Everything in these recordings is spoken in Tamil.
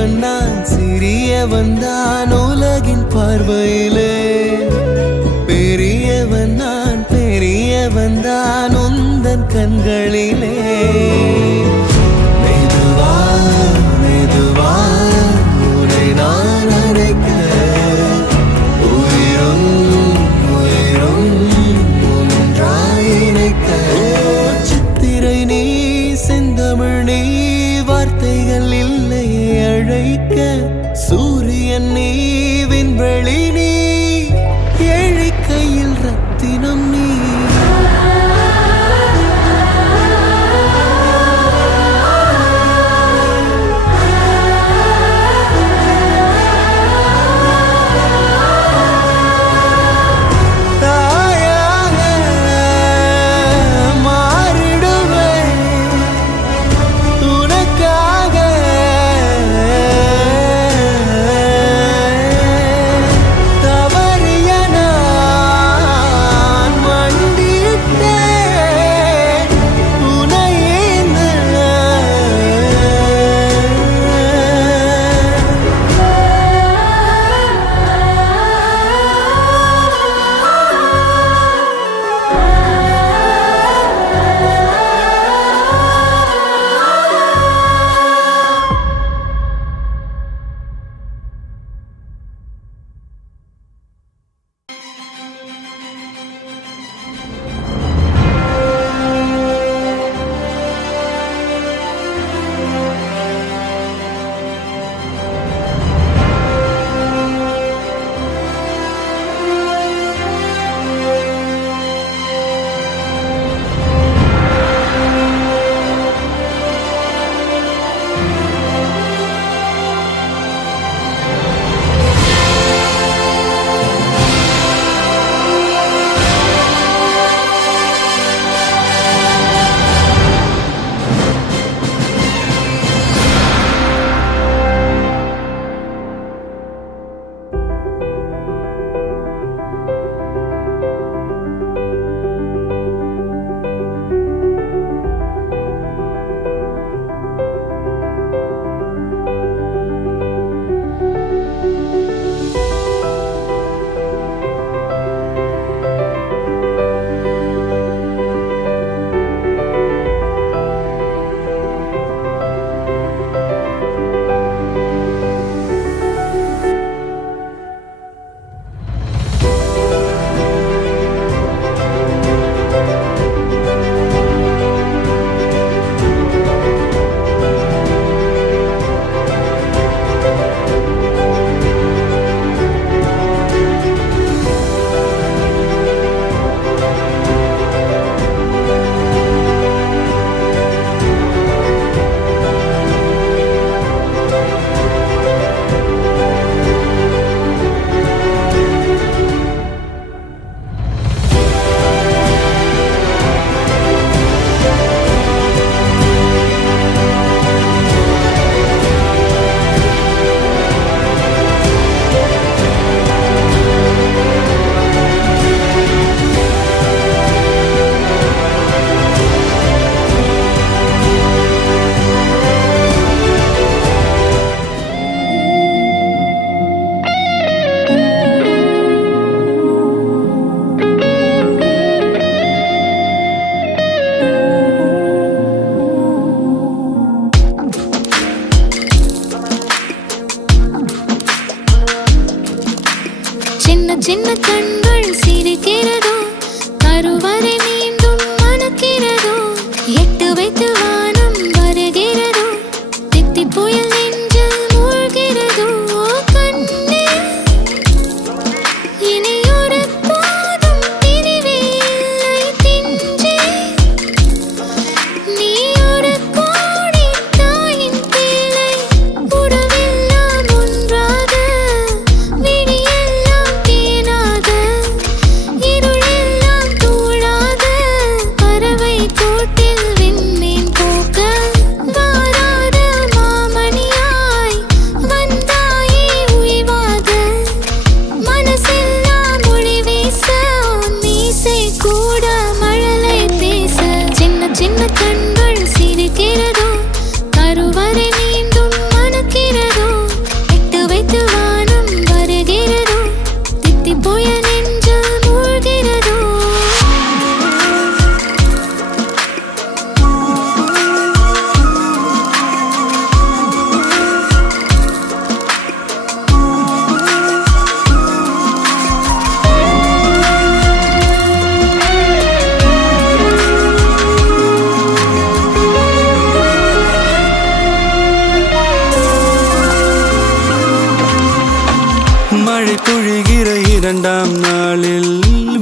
பெரியவன் நான் சிறியவன் தான் உலகின் பார்வையிலே. பெரியவன் நான் பெரியவன் தான் உந்தன் கண்களிலே. மெதுவா மெதுவா உன்னை நான் அழைக்க உயிரும் உயிரும் ஒன்றாய் இணைக்க. சித்திரை நீ செந்தமிழ் நீ வார்த்தைகள் இல்லையே அழைக்க. சூரியன் நீ விண்வெளி நீ ஏழை கையில் ரத்தினம் நீ.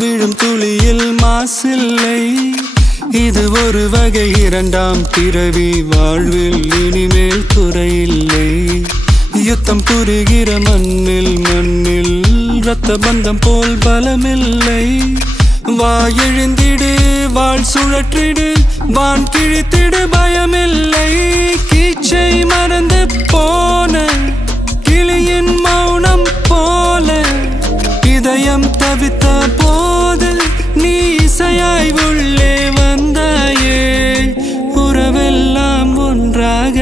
விழும் துளியில் மாசில்லை. இது ஒரு வகை இரண்டாம் பிறவி, வாழ்வில் இனிமேல் குறையில்லை. யுத்தம் புரிகிற மண்ணில் இரத்த பந்தம் போல் பலமில்லை. வா எழுந்திடு, வாழ் சுழற்றிடு, வான் கிழித்திடு, பயமில்லை. கீச்சை மறந்து போன கிளியின் மௌனம் போல இதயம் தவித்த போது நீ இசையாய் உள்ளே வந்தாயே. உறவெல்லாம் ஒன்றாக,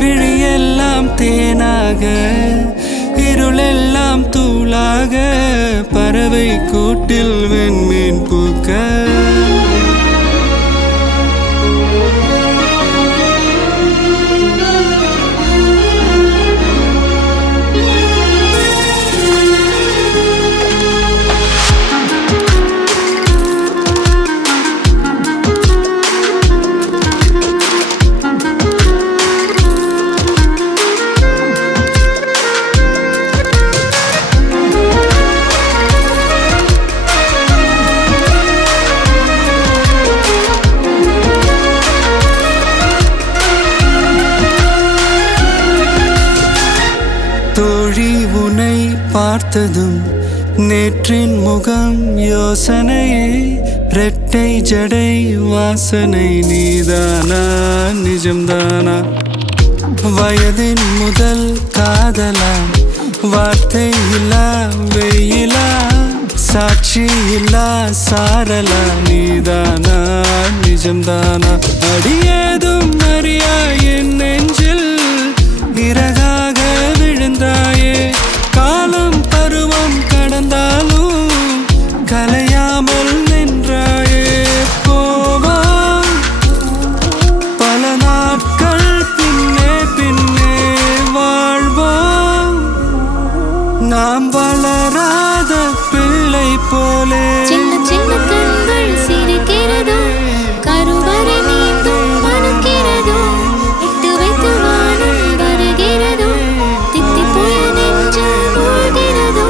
விழியெல்லாம் தேனாக, இருளெல்லாம் தூளாக, பறவை கூட்டில் வெண்மீன் பூக்க. தோழி உனை பார்த்ததும் நேற்றின் முகம் யோசனையே. ரெட்டை ஜடை வாசனை நீதானா, நிஜம்தானா? வயதின் முதல் காதலா, வார்த்தை இல்லா வெயிலா, சாட்சி இல்லா சாரலா, நீதானா, நிஜம்தானா? அடியேதும் அறியா என் நெஞ்சில் இறகாக விழுந்தாயே. காலம் பருவம் கடந்தாலும் கலையாமல் நின்றாயே. போவான் பல நாட்கள், பின்னே பின்னே வாழ்வோம் நாம் வளராத பிள்ளை போலே. சின்ன சின்ன கண்கள் சிரிக்கிறதோ, கருவறை மீண்டும் மணக்கிறதோ, இட்டு வைத்து வானம் வருகிறதோ, தித்தி போய நெஞ்சு மூழ்கிறதோ.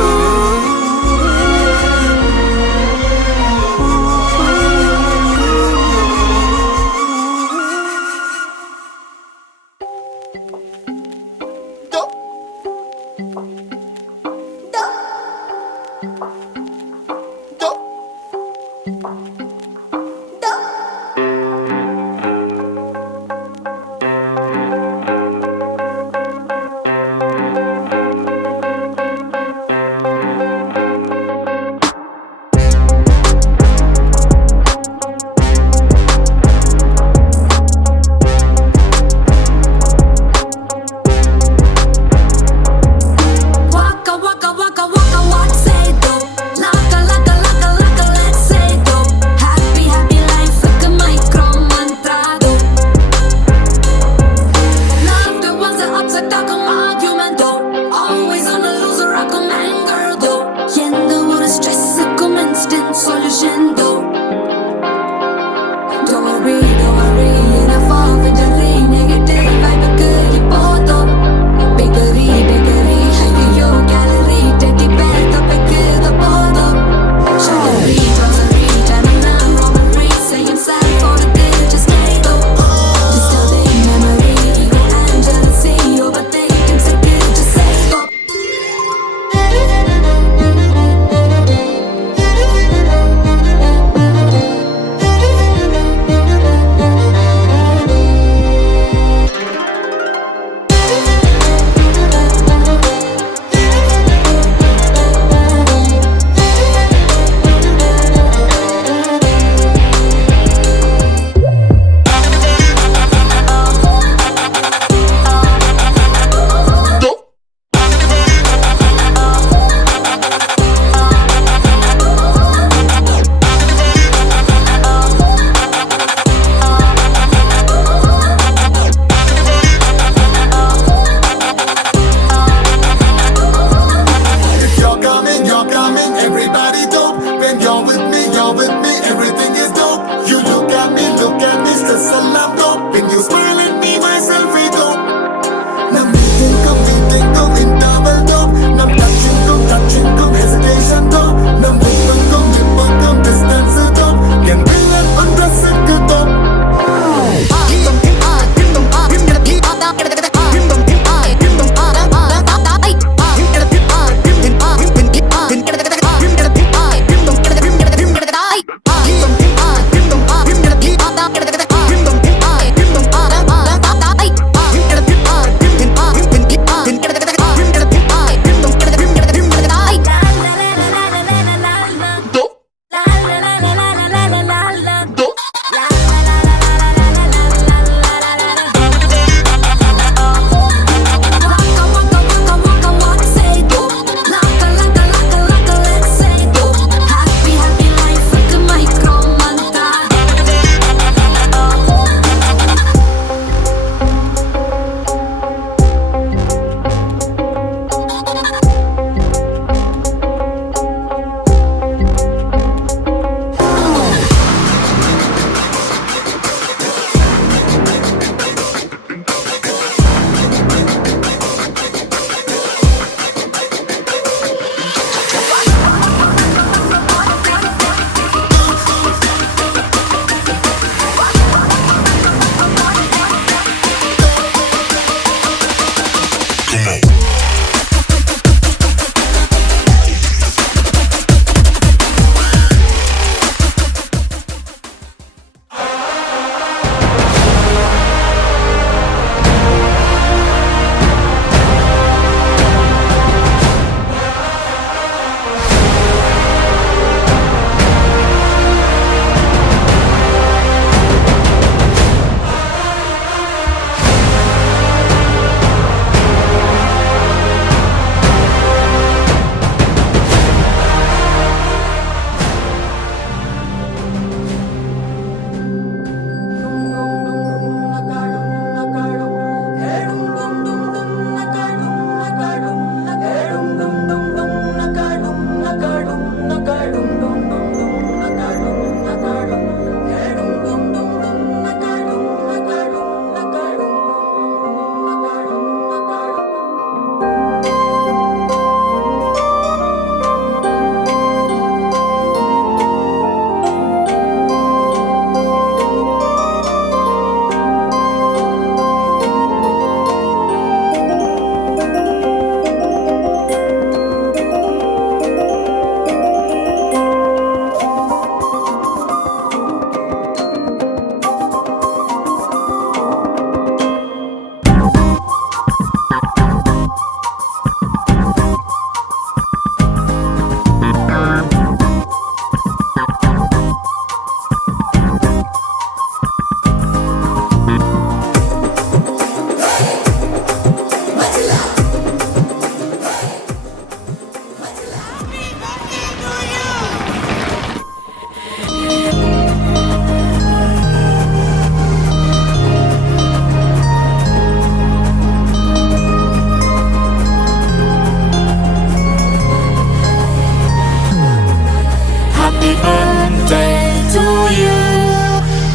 Happy birthday to you.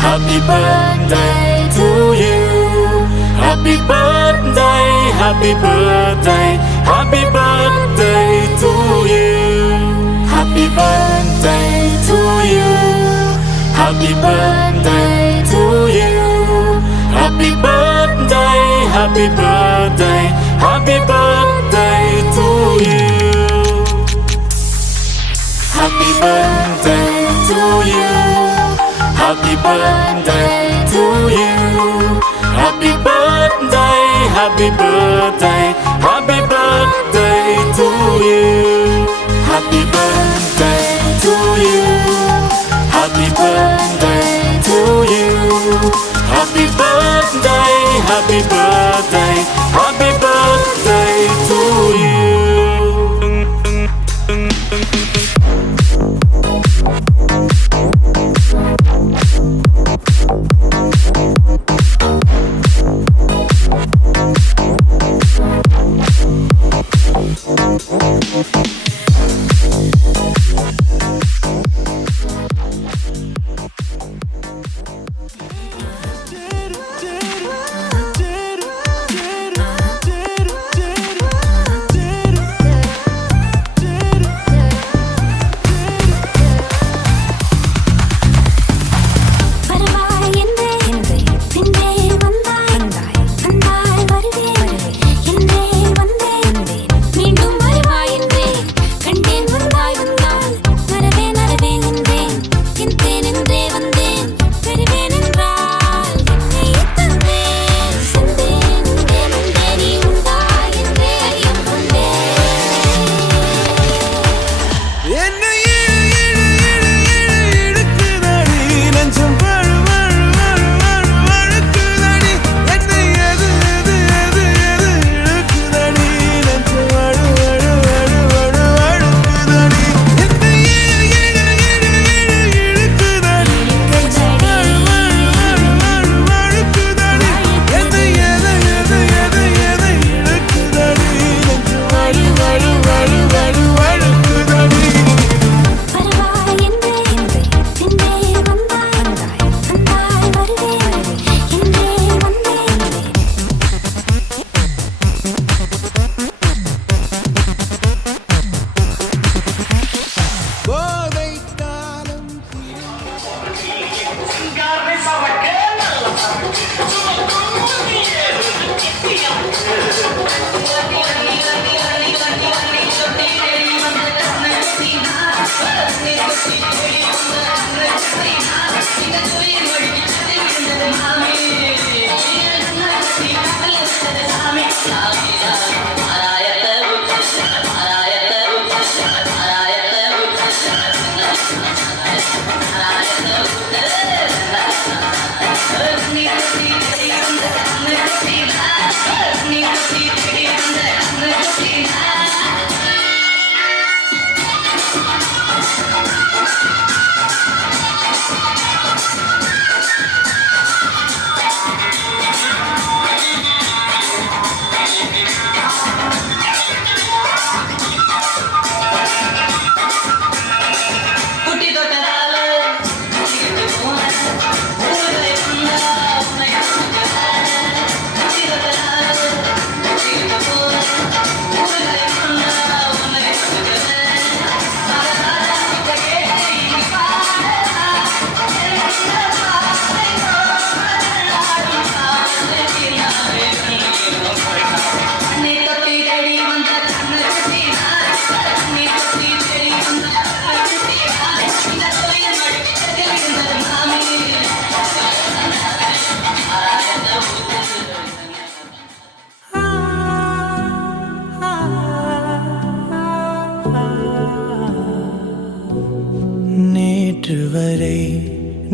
Happy birthday to you. Happy birthday, happy birthday, happy birthday to you. Happy birthday to you. Happy birthday to you. Happy birthday, happy birthday, happy birthday to you. Happy birthday to you. Happy birthday to you. Happy birthday, happy birthday, happy birthday to you. Happy birthday to you. Happy birthday to you. Happy birthday, happy birthday, happy birthday to you.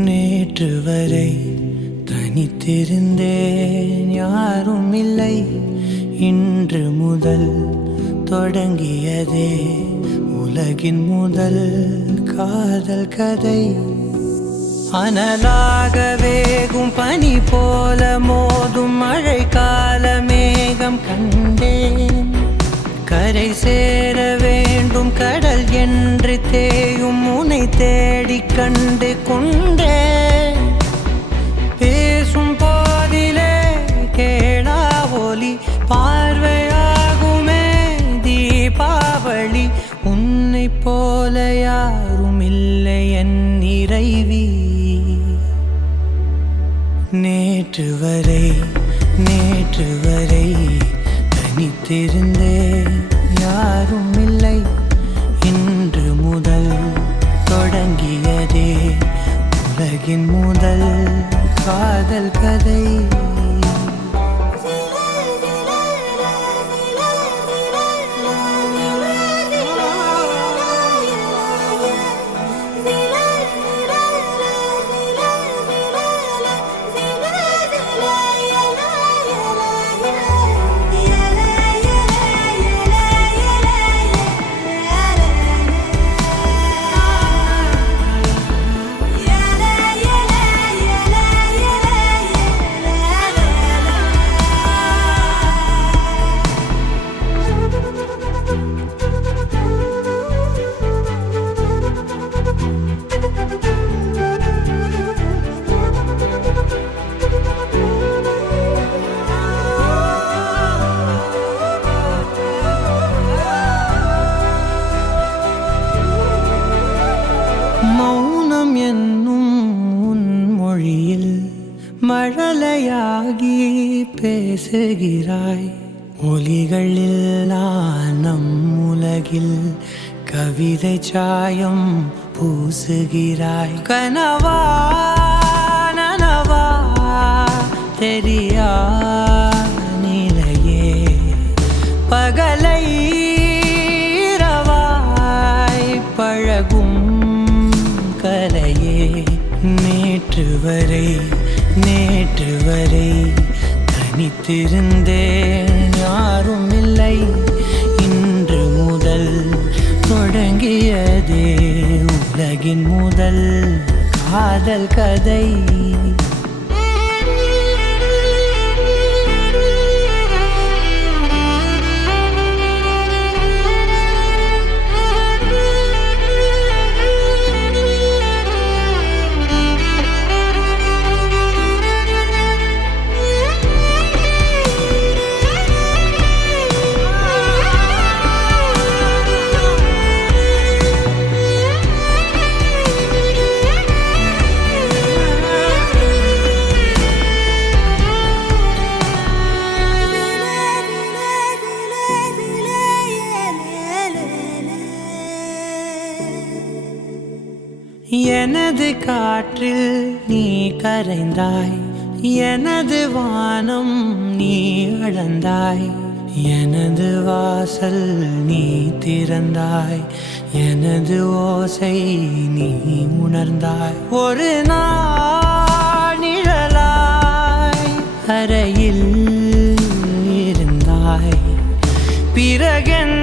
நேற்று வரை தனித்திருந்தேன், யாரும் இல்லை. இன்று முதல் தொடங்கியதே உலகின் முதல் காதல் கதை. அனலாக வேகும் பனி போல மோதும் மழை கால மேகம் கண்டேன். கரை சேர வேண்டும் கடல் என்று தேயும் உனை தேட கண்டு கொண்டே பேசும் போதிலே கேளா ஒலி பார்வையாகுமே தீபாவளி உன்னை போல யாரும் இல்லை என் இறைவி நேற்று வரை தனித்திருந்தே யாரும் இல்லை இன்று முதல் தொடங்கியதே உலகின் முதல் காதல் கதை மௌனம் என்னும் உன் மொழியில் மழலையாகி பேசுகிறாய் ஒலிகளில் நம் உலகில் கவிதை சாயம் பூசுகிறாய் கனவா நனவா தெரியா நிலையே பகலை இரவாய் பழகும் கலையே நேற்று வரை தனித்திருந்தேன் யாரும் இல்லை இன்று முதல் தொடங்கியதே உலகின் முதல் காதல் கதை எனது காற்றில் நீ கரைந்தாய் எனது வானம் நீ அளந்தாய் எனது வாசல் நீ திறந்தாய் எனது ஓசை நீ உணர்ந்தாய் ஒரு நாள் நிழலாய் அறையில் இருந்தாய் பிறகன்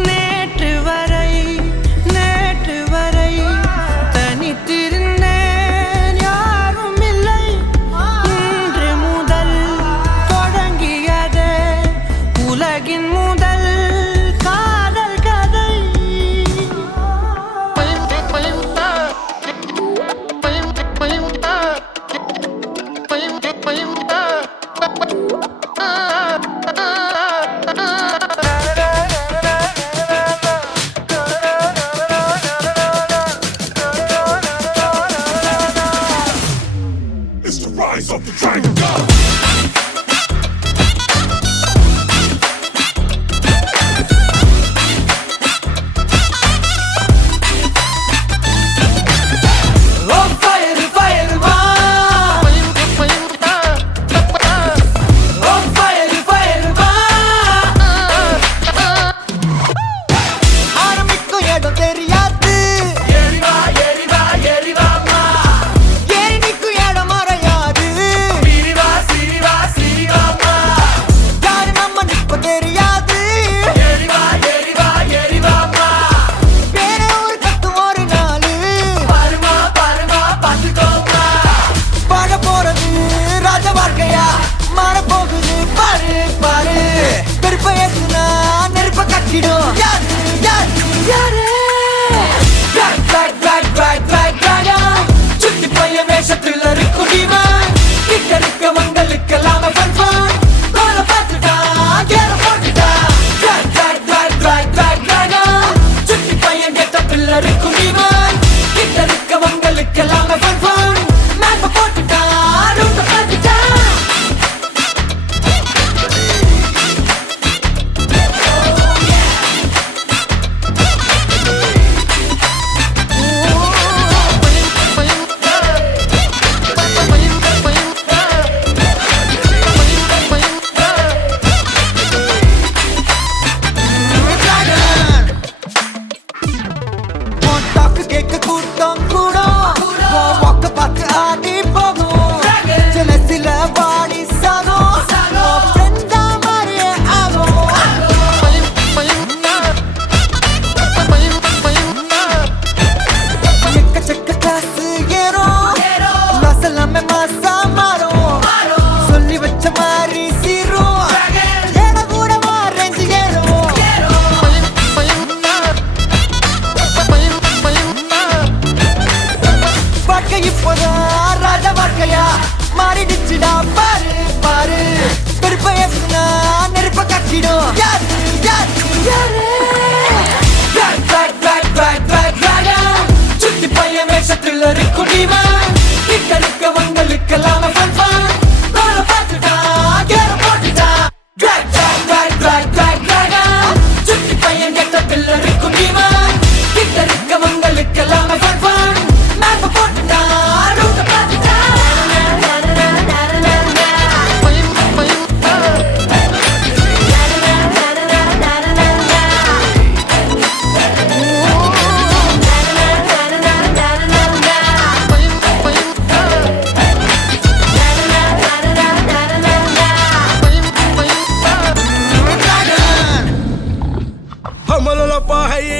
நேற்று வரை தனித்திருந்தேன் யாரும் இல்லை இன்று முதல் தொடங்கியதே உலகின் முதல் காதல் கதை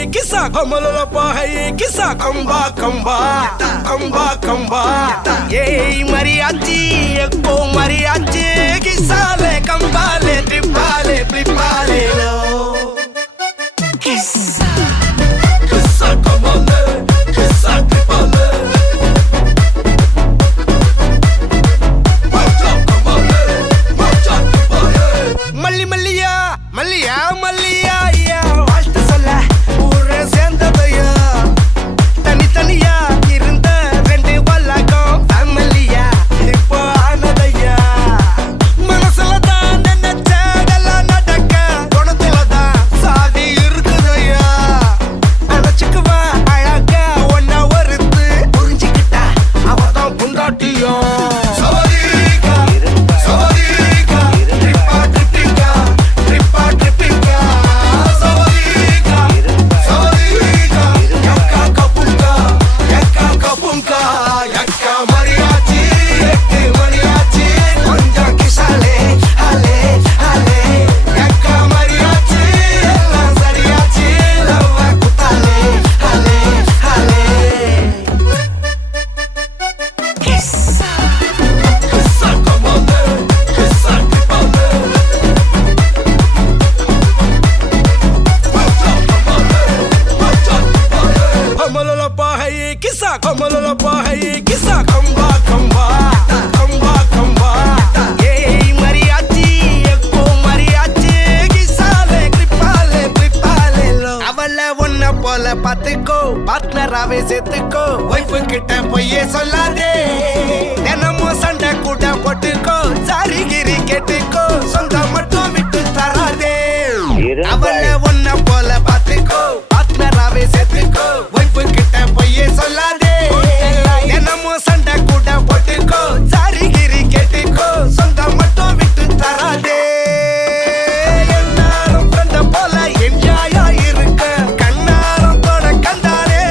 kisa Kamalala pahaye kisa Kamba kamba Kamba kamba Yey mariachi ekko mariachi Kisa le kambale tripale flipale lo Kisa Kisa kamale Kisa tripale Malli malliya malliya malliya ya வாழ்த்து சொல்ல ஊரே சேர்ந்ததையா தனி தனியா இருந்த ரெண்டு வல்லகம் ஃபேமிலியா இப்போ ஆனதையா மனசுல தான் நினைச்சதெல்லாம் நடக்க குணத்துல தான் சாதி இருக்குதையா நினைச்சுக்குவா அழகா ஒன்ன ஒருத்து புரிஞ்சுக்கிட்டா அவதான் புண்டாட்டியும் Kisa kamalala pahaye kisa kamba kamba kamba kamba Yey mariachi ekko mariachi Kisa le kripale flipale lo Avala onna pola pathukko partnerave settukko wife kitta poye sollade denamo sanda kuda pottukko sari giri kettukko sonda mattum vittu tarade Avala onna pola pathukko partnerave settukko wife kitta poye sollade என்னமோ சண்டை கூட போட்டுக்கோ சாரி கிரி கேட்டுக்கோ சொந்த மட்டும் விட்டு தராதே எல்லாரும் ஃப்ரெண்ட போல என்ஜாயா இருக்க கண்ணாரம் தொட கண்டாரே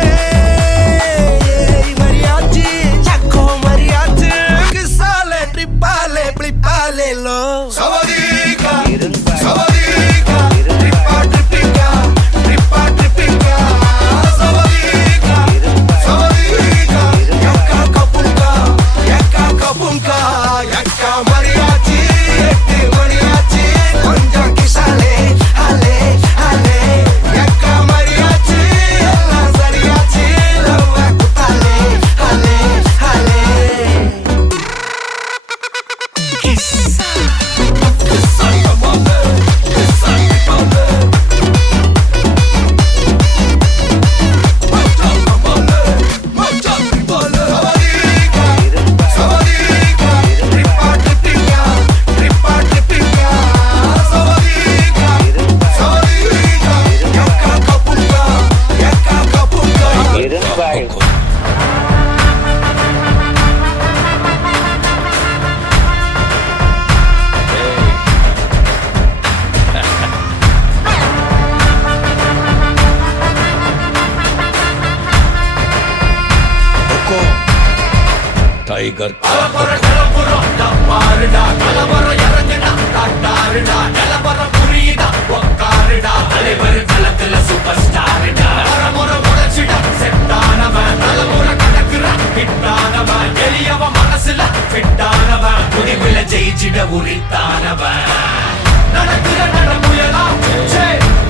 மரியாச்சி சக்கோ மரியாச்சி கிசாலே ட்ரிப்பாலே பிளிப்பாலே லோ சவதிகா சவதிகா ட்ரிப்பா ட்ரிப்பிகா ட்ரிப்பா ட்ரிப்பிகா சவதிகா சவதிகா yakka kabunka yakka mariachi எட்டு மணியாச்சி கொஞ்சம் கிசாலே ஹலே ஹலே yakka mariachi எல்லாம் சரியாச்சி லவ்வ குத்தாலே ஹலே ஹலே கிசா கிசா கமாலே கிசா கமாலே மச்சா கமாலே टाइगर மனசுல ஜெயிச்சிட உரித்தானவன் நடக்கிற நடமுயலா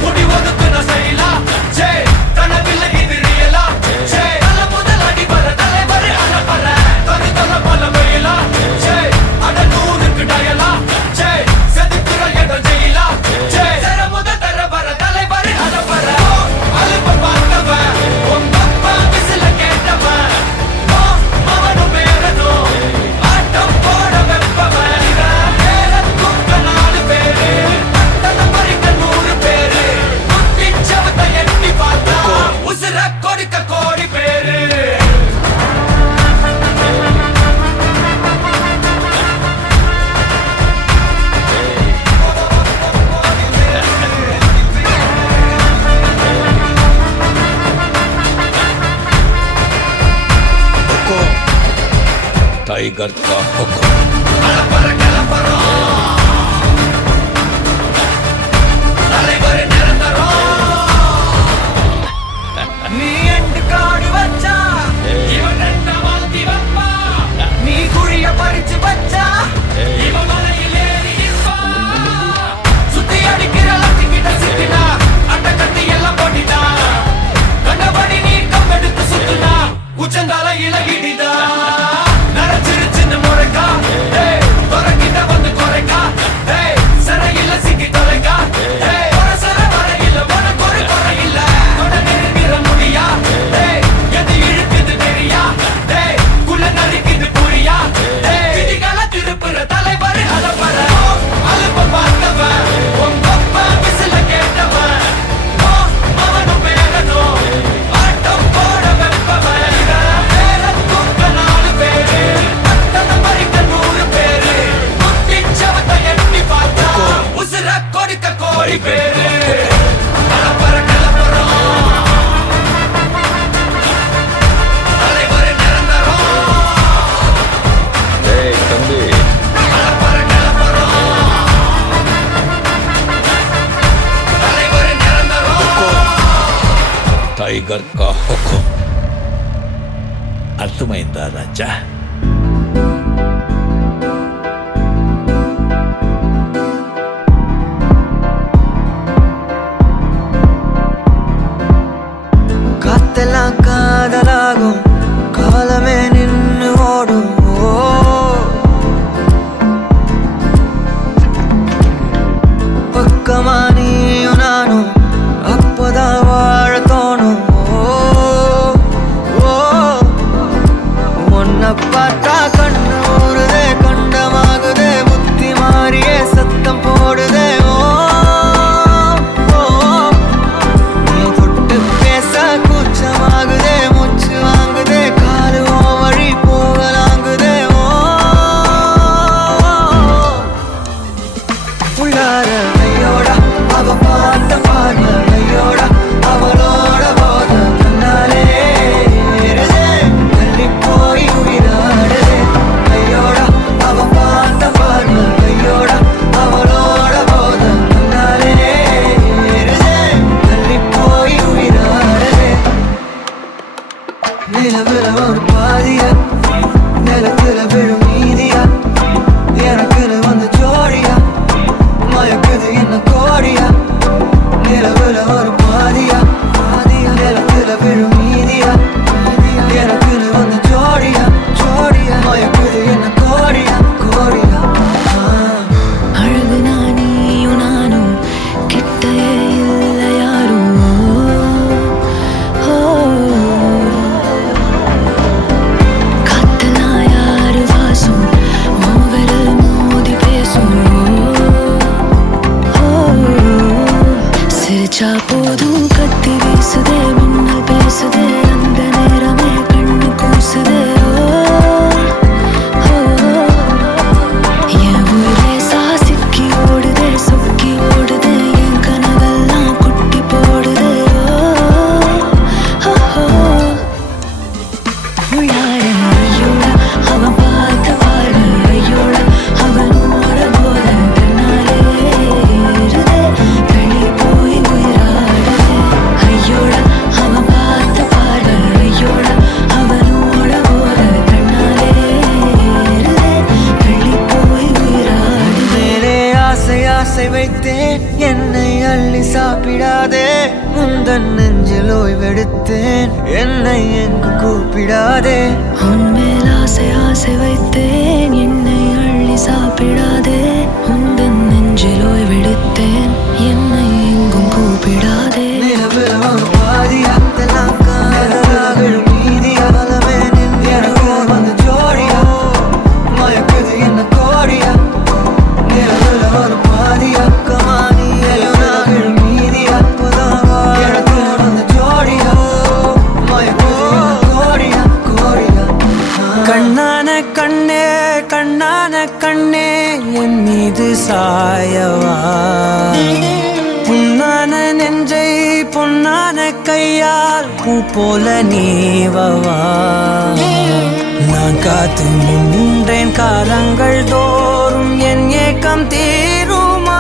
முடிவதுக்கு நசைலா கனவில்ல இது ரியலா தல முதல் அடிபர தலைவர் அனபர தனி தல பல வெயிலா அட நூறுக்கு டயலா செதுக்குற எட ஜெயிலா தர முத தர வர தலைவர் அனபர அலுப்ப பார்த்தவன் உங்கப்பா விசில கேட்டவன் அவனும் பேரனும் ஆட்டம் போட வெப்பவன் பேரத்தும் நாலு பேரு பட்டண பறிக்க 100 பேரு குட்டி சவத்தை எட்டி பார்த்தா உசுர கொடுக்க கோடி பேரு टाइगर का हुक्म தலைவர் நிரந்தரம் टाइगर का हुक्म अर्थमैंदा राजा காத்தெல்லாம் காதலாகும் காலமே நின்று ஓடும் பக்கமா நீயும் நானும் அப்பதான் வாழ தோணும் உன்னை பார்த்தா கண்ணு ஊறுதே கண்டமாகுதே புத்தி மாறியே சத்தம் போடுதே நீ தொட்டு பேச கூச்சமாகுதே மூச்சு வாங்குதே காலு வழி போகலாங்குதே உள்ளார ஐயோடா அவ பார்த்த பார்வை ஐயோடா அவளோட போத கண்ணாலே தள்ளி போய் உயிராடுதே ஐயோடா அவ பார்த்த பார்வை ஐயோடா அவளோட போத கண்ணாலே தள்ளி போய் உயிராடுதே நிலவுல ஒரு பாதியா நிலத்துல விழும் மீதியா எனக்குன்னு வந்து ஜோடியா மயக்குது என்ன கோடியா நிலவுல ஒரு பாதியா நிலத்துல விழும் மீதியா எனக்குன்னு வந்து ஜோடியா மயக்குது என்ன கோடியா அழகு நானியும் நானும் கிட்டயே இல்லை யாரும் காத்தெல்லாம் யாரு வாசம் விரல் மோதி பேசும் சிரிச்சா போதும் கத்தி வீசுதே மின்னல் பேசுதே அந்த நேரமே கண்ணு கூசுதே என் ஊரே சாசிக்கி ஓடுதே சொக்கி ஓடுதே என் கனவெல்லாம் குட்டி போடுதே உள்ளார ஐயோடா அவன் பார்த்த பார்வை ஐயோடா அவனோட போத கண்ணாலே தள்ளி போய் உயிராடுதே ஐயோடா அவன் பார்த்த பார்வை ஐயோடா அவனோட போத கண்ணாலே தள்ளி போய் உயிராடுதே மேலே ஆசை வைத்தேன் என்னை அள்ளி சாப்பிடாதே முந்தன் நெஞ்சில் ஓய்வெடுத்தேன் என்னை எங்கு கூப்பிடாதே உன்மேல் ஆசை வைத்தேன் என்னை அள்ளி சாப்பிடாதே உந்தன் நெஞ்சில் ஓய்வெடுத்தேன் என்னை எங்கும் கூப்பிடாதே நிலவுல ஒரு பாதியா இதெல்லாம் காதலா விழும் மீதியா பலமே நின்று எனக்கு வந்து ஜோடியா மயக்குது என்ன கோடியா நிலவுல ஒரு பாதியா கமானி எலுனா விழும் மீதியா அப்பதான் எனக்கு வந்து ஜோடியா மயக்குது என்ன கோடியா கண்ணான கண்ணே என் மீது சாயவா புண்ணான நெஞ்சை பொன்னான கையால் பூ போல நீவவா நான் காத்து நின்றேன் காலங்கள் தோறும் என் ஏக்கம் தீருமா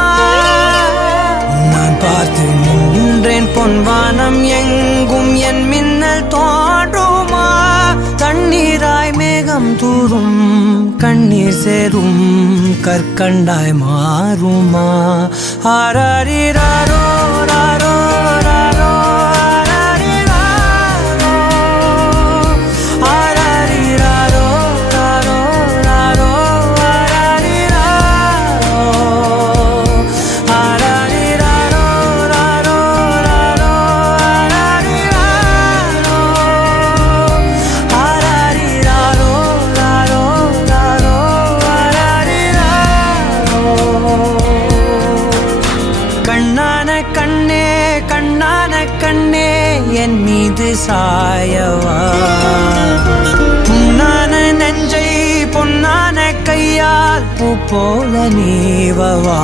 நான் பார்த்து நின்றேன் பொன்வானம் எங்கும் என் மின்னல் தோன்றுமா தண்ணீராய் மேகம் தூரும் கண்ணீர் சேரும் கற்கண்டாய் மாறுமா ஆராரிராரோ ராரோ ராரோ ஆராரிராரோ ராரோ ராரோ ஆராரிராரோ ராரோ ராரோ ஆராரிராரோ ராரோ ராரோ கண்ணான கண்ணே என் மீது சாயவா புண்ணான நெஞ்சை பொன்னான கையால் பூ போல நீவவா